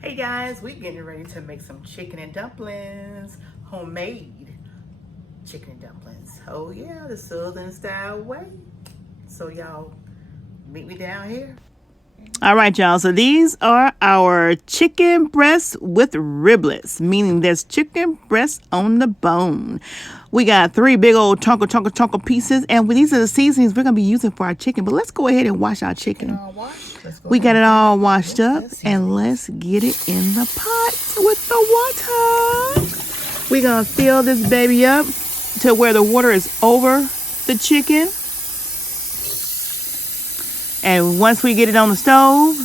Hey guys, we're getting ready to make some chicken and dumplings, homemade chicken and dumplings. Oh yeah, the Southern style way. So y'all meet me down here. All right, y'all. So these are our chicken breasts with riblets, meaning there's chicken breasts on the bone. We got 3 big old chunka pieces, and these are the seasonings we're gonna be using for our chicken. But let's go ahead and wash our chicken. We got it all washed up, and let's get it in the pot with the water. We're gonna fill this baby up to where the water is over the chicken. And once we get it on the stove,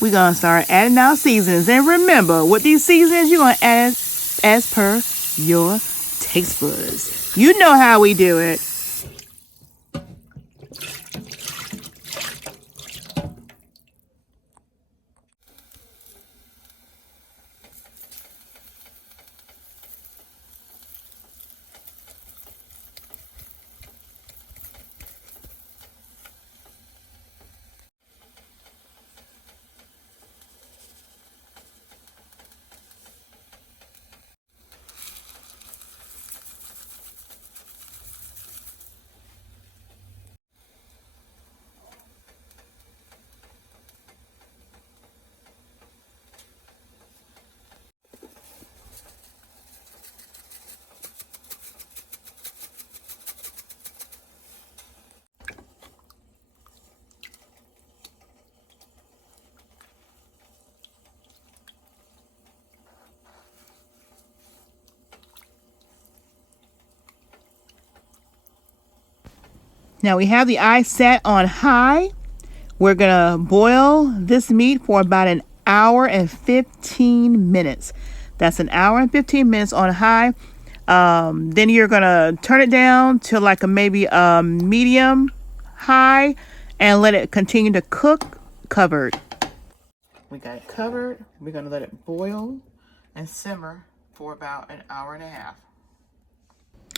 we're going to start adding our seasonings. And remember, with these seasonings, you're going to add as per your taste buds. You know how we do it. Now we have the eye set on high. We're going to boil this meat for about an hour and 15 minutes. That's an hour and 15 minutes on high. Then you're going to turn it down to like maybe a medium high and let it continue to cook covered. We got it covered. We're gonna let it boil and simmer for about an hour and a half.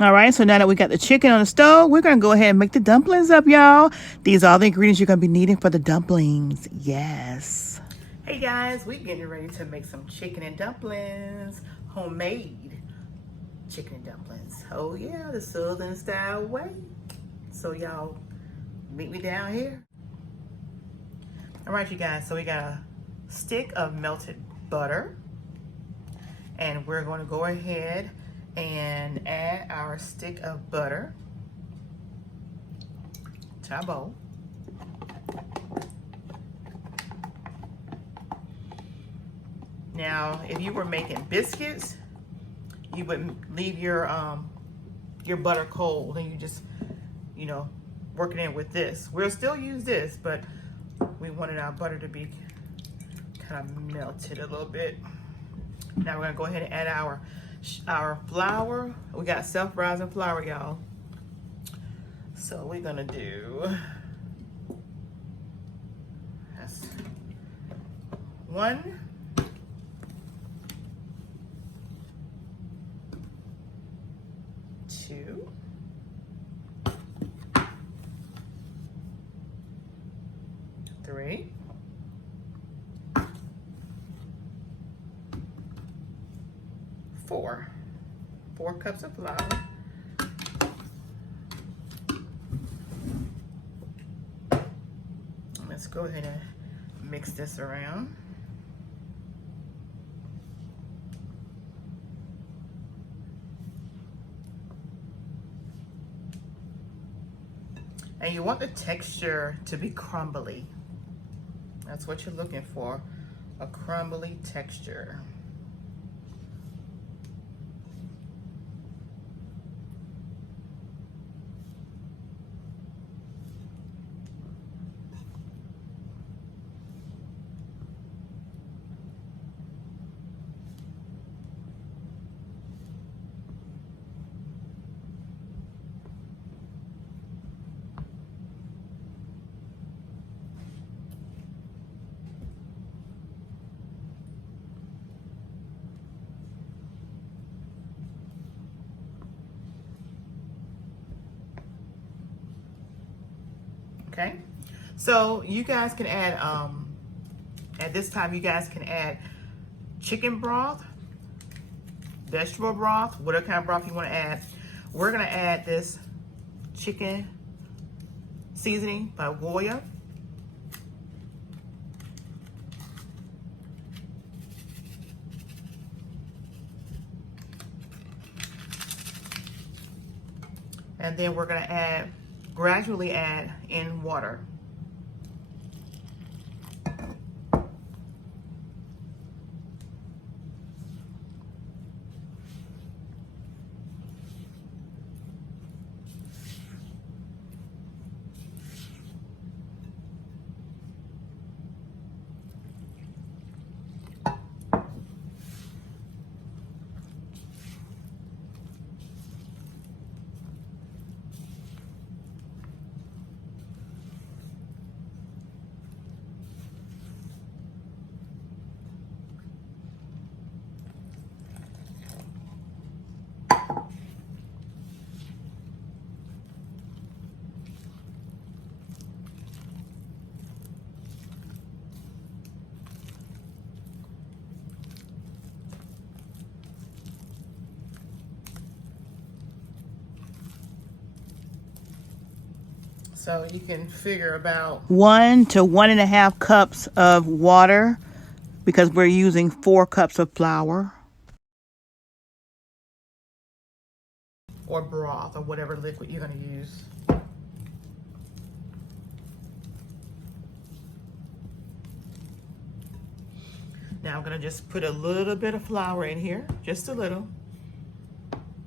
All right, so now that we got the chicken on the stove, we're going to go ahead and make the dumplings up, y'all. These are all the ingredients you're going to be needing for the dumplings. Yes. Hey guys, we're getting ready to make some chicken and dumplings, homemade chicken and dumplings. Oh yeah, the Southern style way. So y'all meet me down here. All right, you guys, so we got a stick of melted butter, and we're going to go ahead and add our stick of butter to our bowl. Now, if you were making biscuits, you would leave your butter cold and you just, work it in with this. We'll still use this, but we wanted our butter to be kind of melted a little bit. Now we're gonna go ahead and add our flour. We got self-rising flour, y'all. So we're gonna do, that's 1, 2, 3, 4 cups of flour. Let's go ahead and mix this around. And you want the texture to be crumbly. That's what you're looking for, a crumbly texture. Okay, so you guys can add, at this time you guys can add chicken broth, vegetable broth, whatever kind of broth you want to add. We're going to add this chicken seasoning by Goya. And then we're going to gradually add in water. So you can figure about 1 to 1.5 cups of water because we're using 4 cups of flour. or broth or whatever liquid you're going to use. Now I'm going to just put a little bit of flour in here, just a little,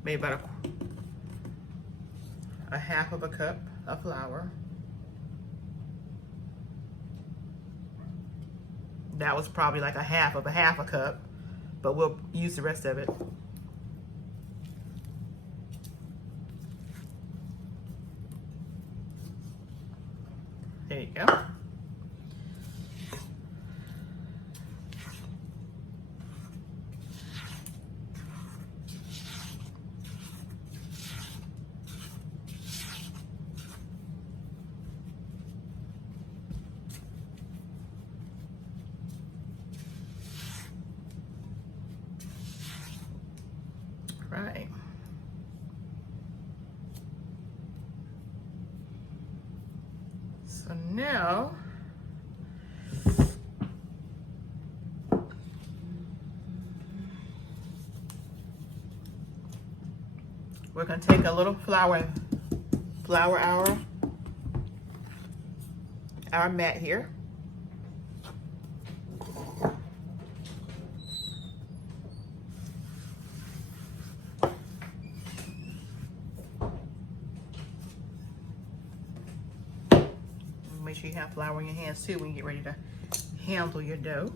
maybe about a half of a cup of flour. That was probably like a half a cup, but we'll use the rest of it. There you go. Right. So now we're going to take a little flour our mat here. Make sure you have flour in your hands too when you get ready to handle your dough.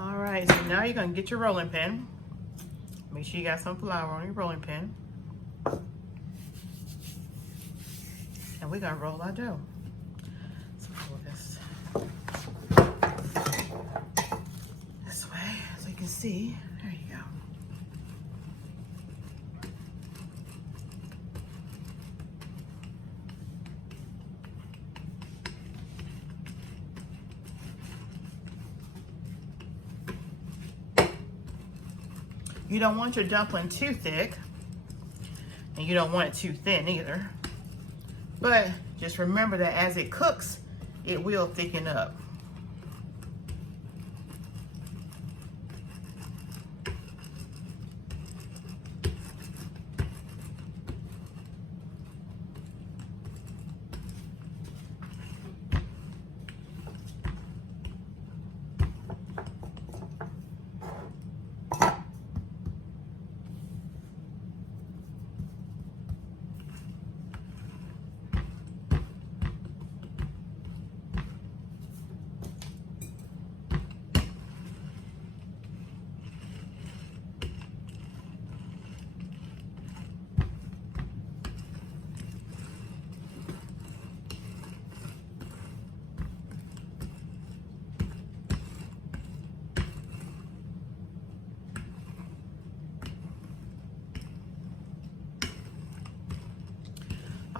All right, so now you're gonna get your rolling pin. Make sure you got some flour on your rolling pin. And we're gonna roll our dough. So roll this way, so you can see. There you go. You don't want your dumpling too thick, and you don't want it too thin either. But just remember that as it cooks, it will thicken up.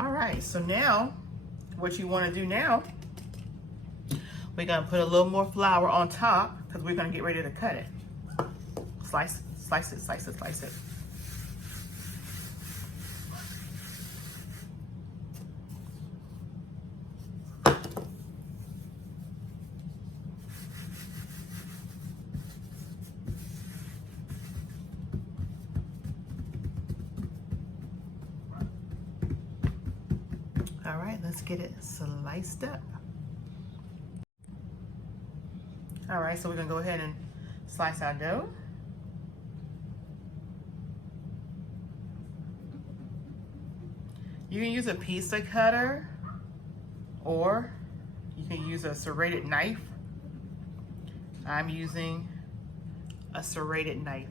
All right, so now what you want to do now, we're going to put a little more flour on top because we're going to get ready to cut it. Slice it, slice it, slice it, slice it. All right, let's get it sliced up. All right, so we're gonna go ahead and slice our dough. You can use a pizza cutter or you can use a serrated knife. I'm using a serrated knife.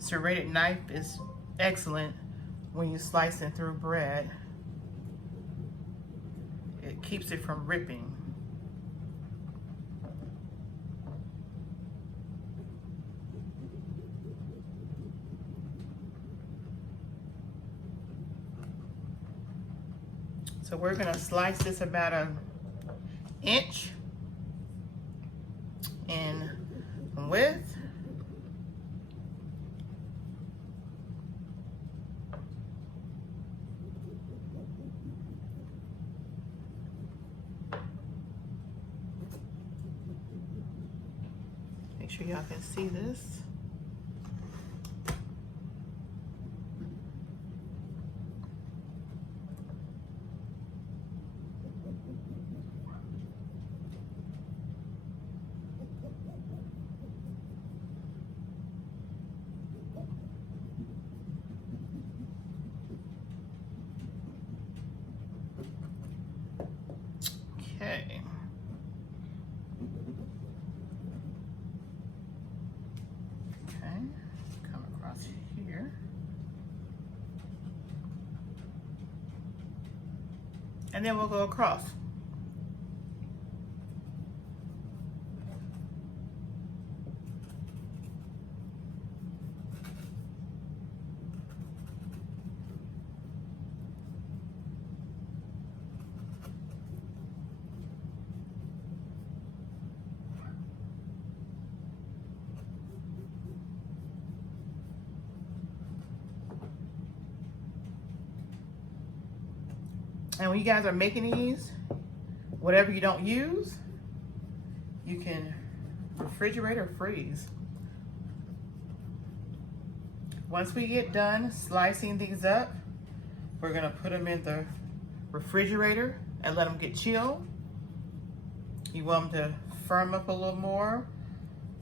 Serrated knife is excellent when you're slicing through bread. It keeps it from ripping. So we're gonna slice this about an inch in width. Make sure y'all can see this. Okay. Come across here. And then we'll go across. And when you guys are making these, whatever you don't use, you can refrigerate or freeze. Once we get done slicing these up, we're gonna put them in the refrigerator and let them get chilled. You want them to firm up a little more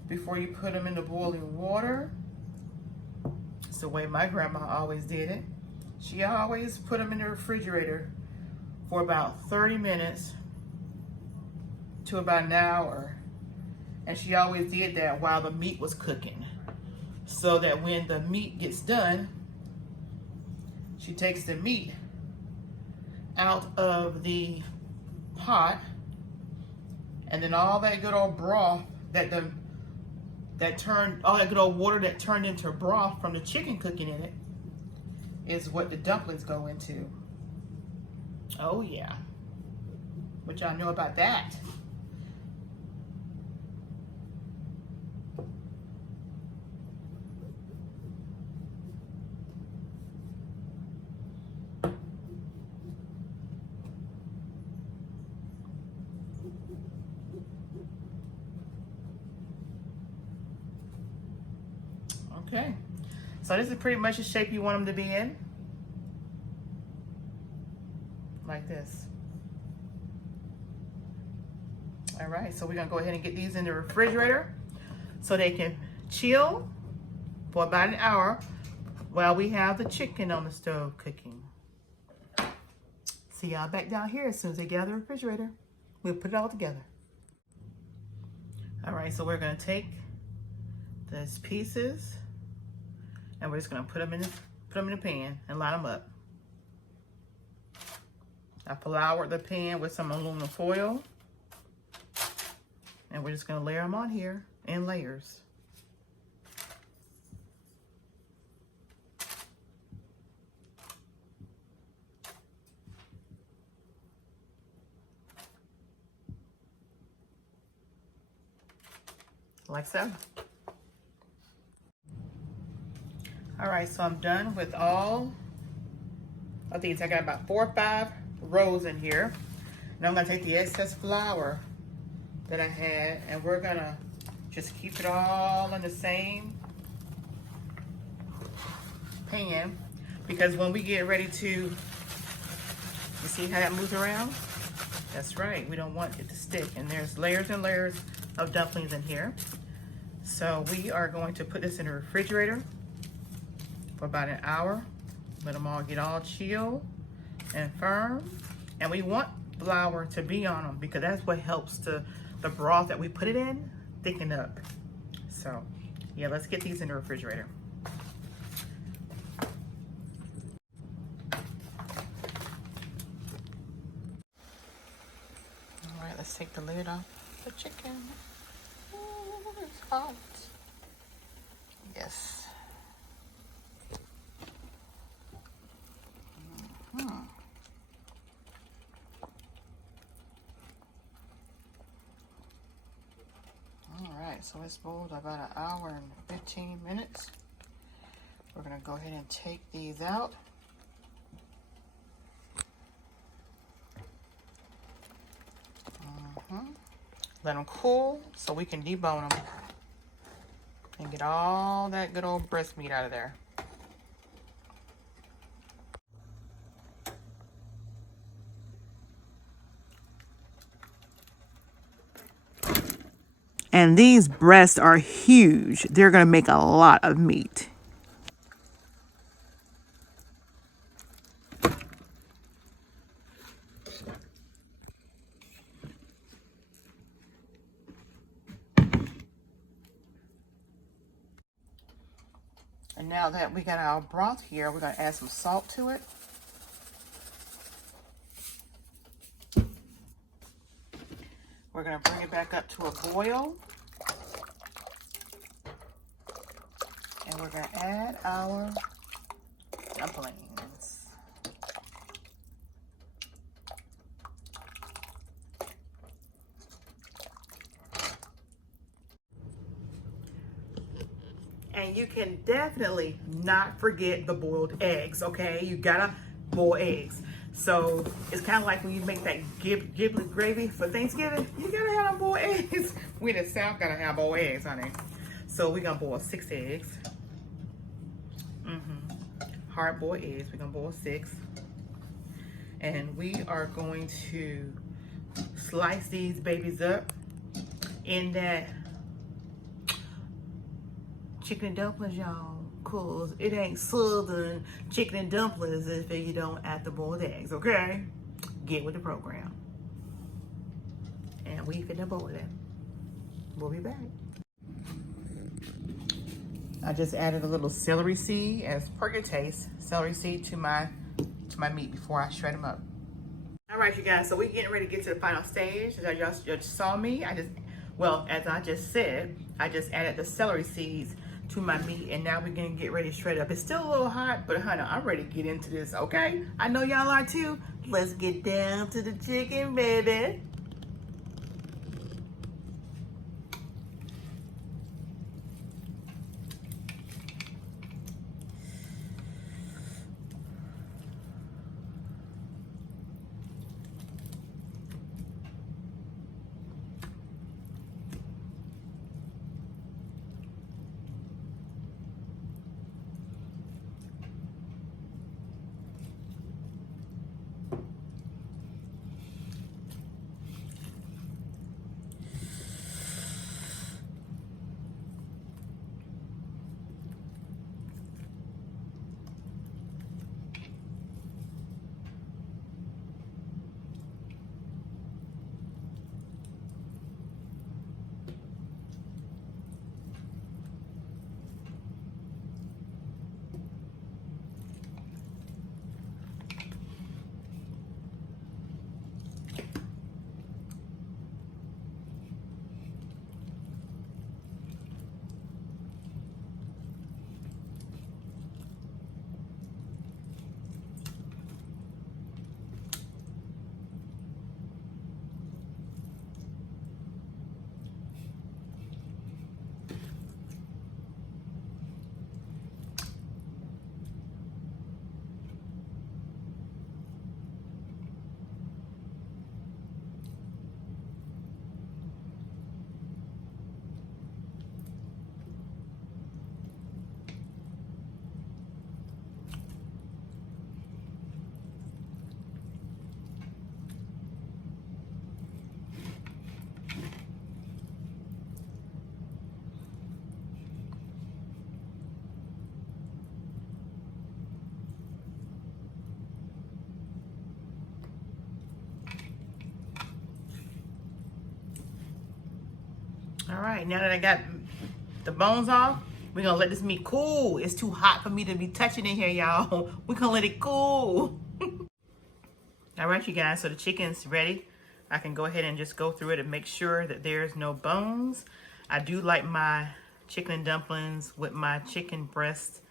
before you put them in the boiling water. It's the way my grandma always did it. She always put them in the refrigerator for about 30 minutes to about an hour. And she always did that while the meat was cooking. So that when the meat gets done, she takes the meat out of the pot, and then all that good old broth all that good old water that turned into broth from the chicken cooking in it is what the dumplings go into. Oh yeah. What y'all know about that? Okay, so this is pretty much the shape you want them to be in. Like this. All right, so we're gonna go ahead and get these in the refrigerator so they can chill for about an hour while we have the chicken on the stove cooking. See y'all back down here as soon as they get out of the refrigerator. We'll put it all together. All right, so we're gonna take these pieces and we're just gonna put them in the pan and line them up. I floured the pan with some aluminum foil. And we're just gonna layer them on here in layers. Like so. All right, so I'm done with all of these. I got about 4 or 5 rows in here. Now I'm gonna take the excess flour that I had and we're gonna just keep it all in the same pan, because when we get ready to, you see how that moves around? That's right, we don't want it to stick, and there's layers and layers of dumplings in here. So we are going to put this in the refrigerator for about an hour. Let them all get all chill and firm. And we want flour to be on them because that's what helps the broth that we put it in thicken up. So yeah, let's get these in the refrigerator. All right, let's take the lid off the chicken. Ooh, it's hot. Yes. So it's boiled about an hour and 15 minutes. We're gonna go ahead and take these out. Let them cool so we can debone them and get all that good old breast meat out of there. And these breasts are huge. They're gonna make a lot of meat. And now that we got our broth here, we're gonna add some salt to it. We're gonna bring it back up to a boil. And we're gonna add our dumplings. And you can definitely not forget the boiled eggs, okay? You gotta boil eggs. So it's kind of like when you make that giblet gravy for Thanksgiving, you gotta have boiled eggs. We in the South gotta have boiled eggs, honey. So we're gonna boil 6 eggs. Hard boiled eggs, we're gonna boil 6. And we are going to slice these babies up in that chicken and dumplings, y'all, cause it ain't southern chicken and dumplings if you don't add the boiled eggs, okay? Get with the program. And we finna boil that. We'll be back. I just added a little celery seed, as per your taste, celery seed to my meat before I shred them up. All right, you guys, so we're getting ready to get to the final stage. As y'all just saw me, as I just said, I just added the celery seeds to my meat, and now we're gonna get ready straight up. It's still a little hot, but honey, I'm ready to get into this, okay? I know y'all are too. Let's get down to the chicken, baby. All right, now that I got the bones off, we're gonna let this meat cool. It's too hot for me to be touching in here, y'all. We're gonna let it cool. All right, you guys, so the chicken's ready. I can go ahead and just go through it and make sure that there's no bones. I do like my chicken and dumplings with my chicken breast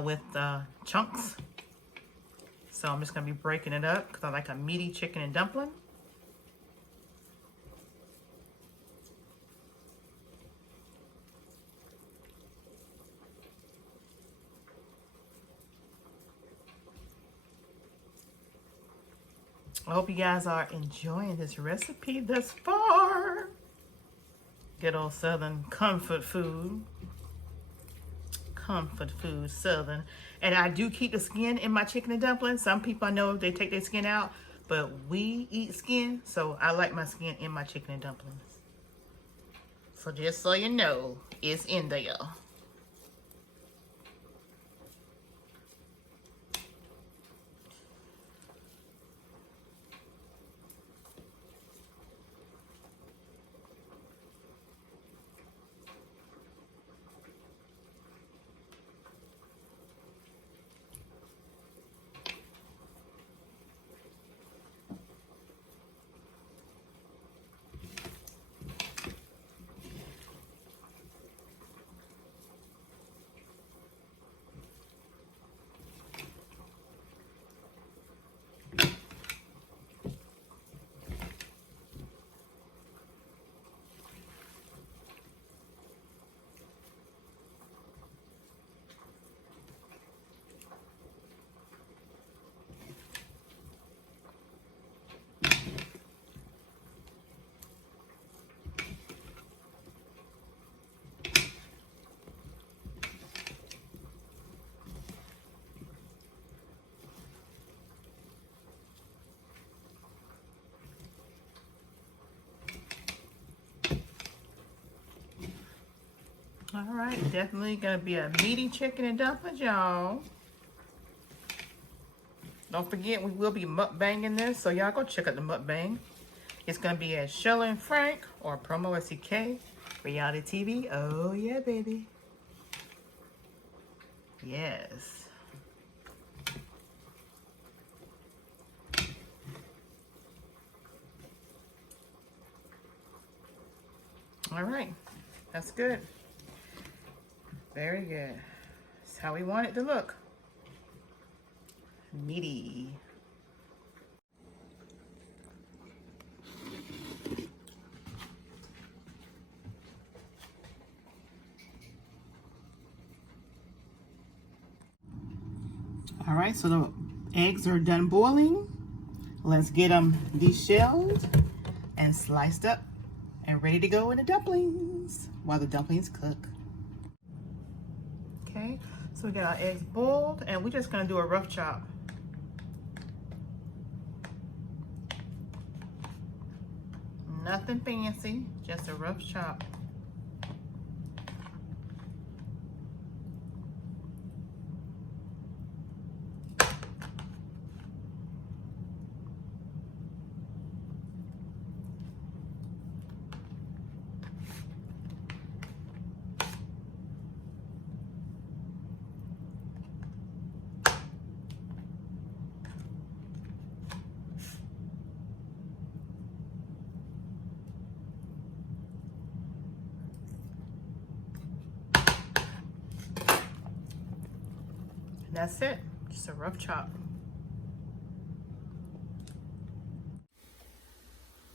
with chunks. So I'm just gonna be breaking it up because I like a meaty chicken and dumpling. I hope you guys are enjoying this recipe thus far. Good old Southern comfort food. Comfort food, Southern. And I do keep the skin in my chicken and dumplings. Some people I know they take their skin out, but we eat skin, so I like my skin in my chicken and dumplings. So just so you know, it's in there. All right, definitely gonna be a meaty chicken and dumplings, y'all. Don't forget, we will be mukbanging this, so y'all go check out the mukbang. It's gonna be at Sheila and Frank or PromoSTK reality TV. Oh yeah, baby. Yes. All right, that's good. Very good. That's how we want it to look. Meaty. All right, so the eggs are done boiling. Let's get them deshelled and sliced up and ready to go in the dumplings while the dumplings cook. Okay, so we got our eggs boiled and we're just gonna do a rough chop. Nothing fancy, just a rough chop. That's it, just a rough chop.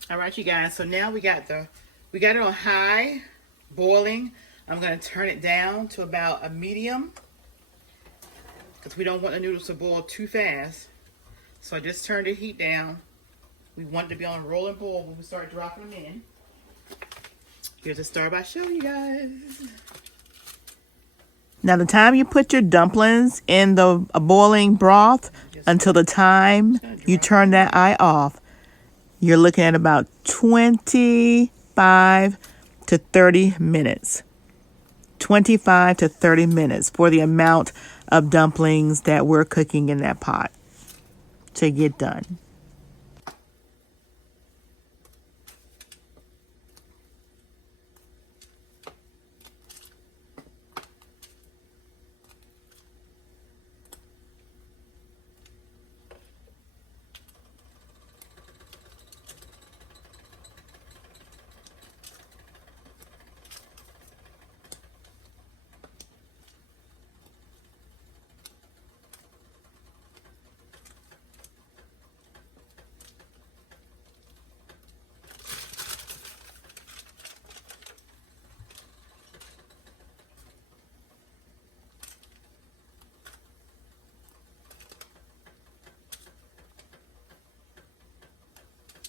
All right, you guys, so now we got it on high, boiling. I'm gonna turn it down to about a medium because we don't want the noodles to boil too fast. So I just turned the heat down. We want it to be on a rolling boil when we start dropping them in. Here's a start by showing you guys. Now, the time you put your dumplings in the boiling broth until the time you turn that eye off, you're looking at about 25 to 30 minutes. 25 to 30 minutes for the amount of dumplings that we're cooking in that pot to get done.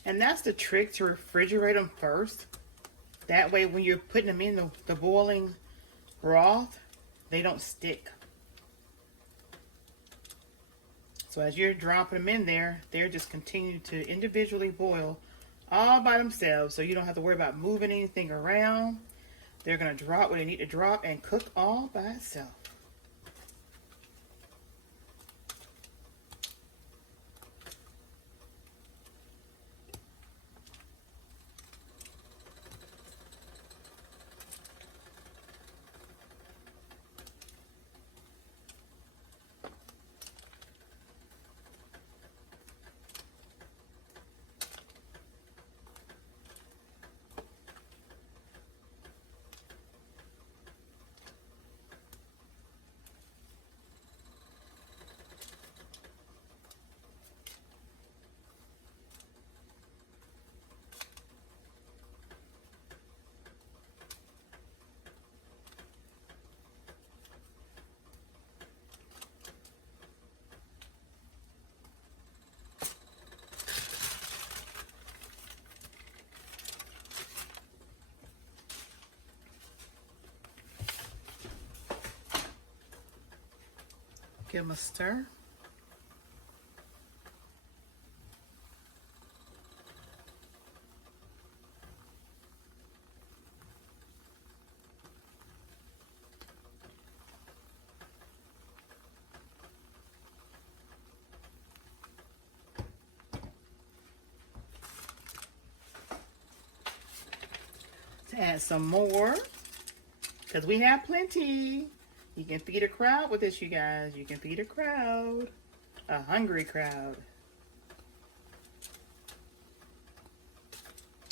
And that's the trick, to refrigerate them first. That way when you're putting them in the boiling broth, they don't stick. So as you're dropping them in there, they're just continue to individually boil all by themselves. So you don't have to worry about moving anything around. They're gonna drop where they need to drop and cook all by itself. Give them a stir. To add some more, because we have plenty. You can feed a crowd with this, you guys. You can feed a crowd. A hungry crowd.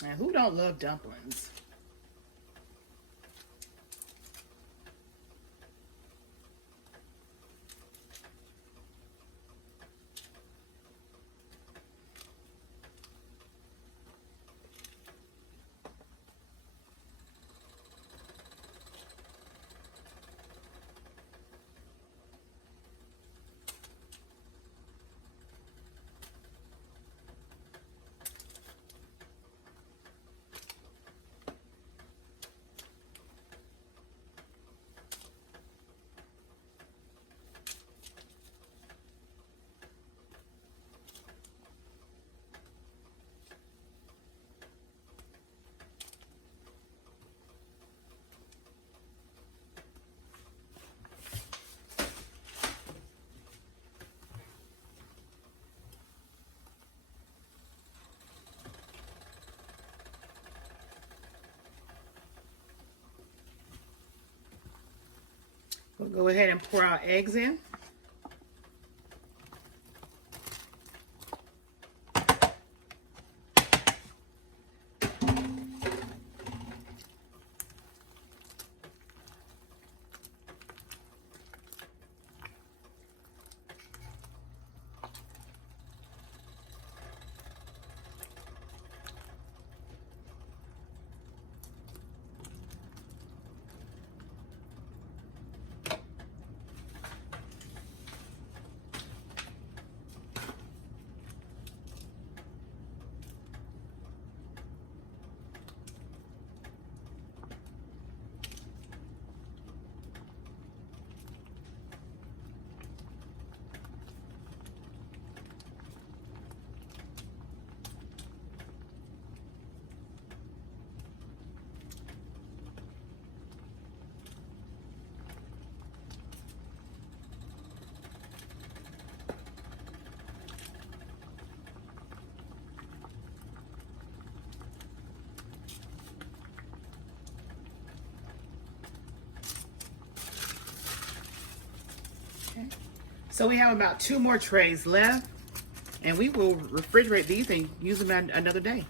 And who don't love dumplings? We'll go ahead and pour our eggs in. So we have about 2 more trays left, and we will refrigerate these and use them another day.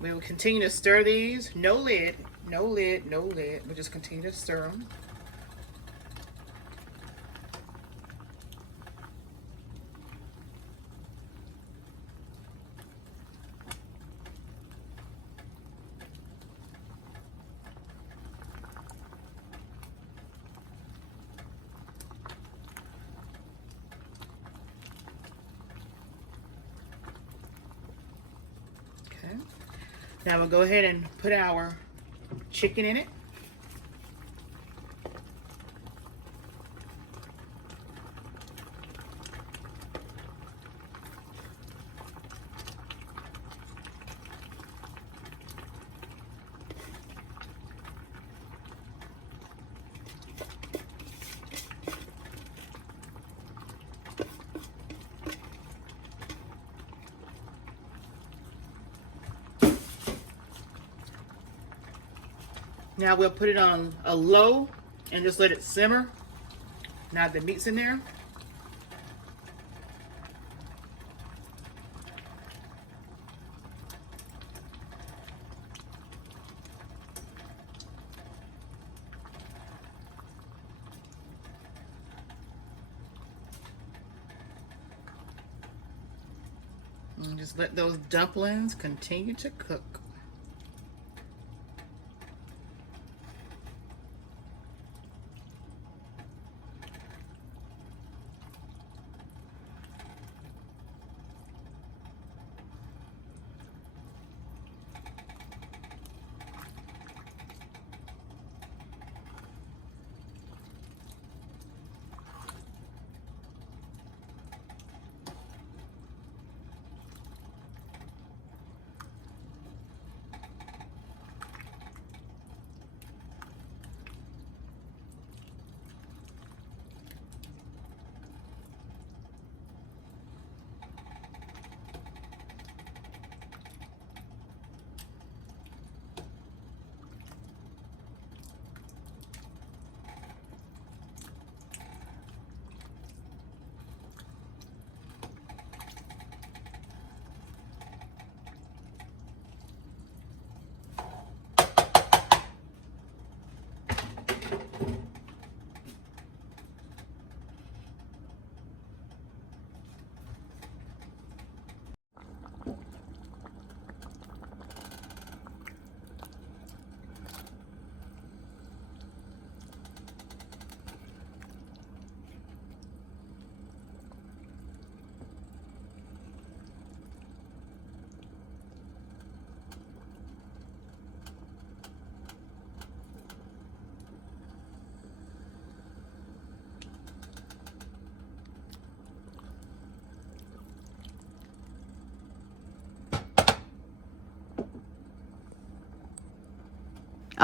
We will continue to stir these. No lid, no lid, no lid. We'll just continue to stir them. Okay. Now we'll go ahead and put our chicken in it. Now we'll put it on a low and just let it simmer. Now the meat's in there. And just let those dumplings continue to cook.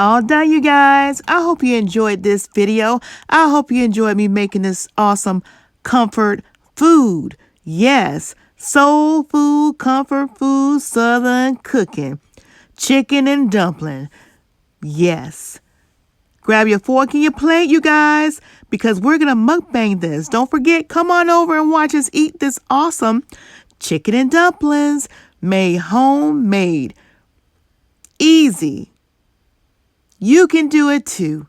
all done, you guys. I hope you enjoyed this video. I hope you enjoyed me making this awesome comfort food. Yes, soul food, comfort food, southern cooking. Chicken and dumpling. Yes. Grab your fork and your plate, you guys, because we're going to mukbang this. Don't forget, come on over and watch us eat this awesome chicken and dumplings made homemade. Easy. You can do it too.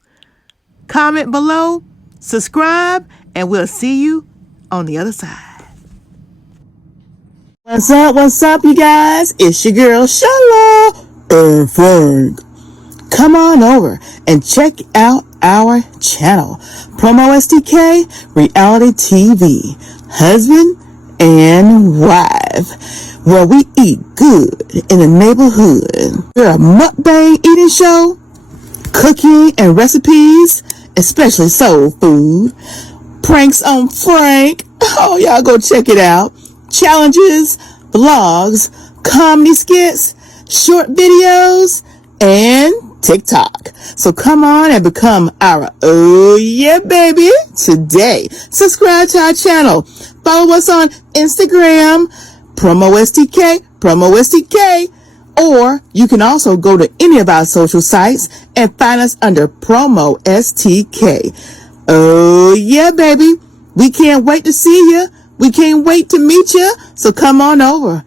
Comment below, subscribe, and we'll see you on the other side. What's up, you guys? It's your girl, Shala and Frank. Come on over and check out our channel, PromoSTK Reality TV, husband and wife, where we eat good in the neighborhood. We're a mukbang eating show, cooking and recipes, especially soul food, pranks on Frank. Oh, y'all go check it out. Challenges, vlogs, comedy skits, short videos, and TikTok. So come on and become our oh yeah baby today. Subscribe to our channel. Follow us on Instagram, PromoSTK, or you can also go to any of our social sites and find us under PromoSTK. Oh yeah baby. We can't wait to see you. We can't wait to meet you. So come on over